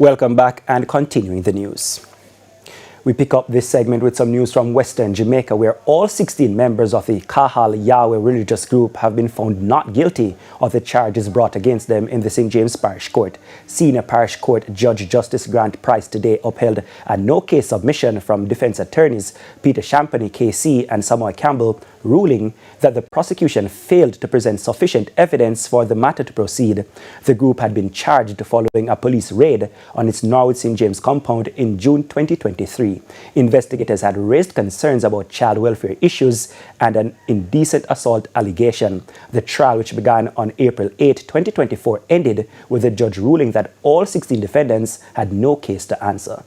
Welcome back and continuing the news. We pick up this segment with some news from Western Jamaica, where all 16 members of the Kahal Yahweh religious group have been found not guilty of the charges brought against them in the St. James Parish Court. Senior Parish Court Judge Justice Grant Price today upheld a no-case submission from defense attorneys Peter Champagny, KC, and Samuel Campbell, ruling that the prosecution failed to present sufficient evidence for the matter to proceed. The group had been charged following a police raid on its Norwood St. James compound in June 2023. Investigators had raised concerns about child welfare issues and an indecent assault allegation. The trial, which began on April 8, 2024, ended with the judge ruling that all 16 defendants had no case to answer.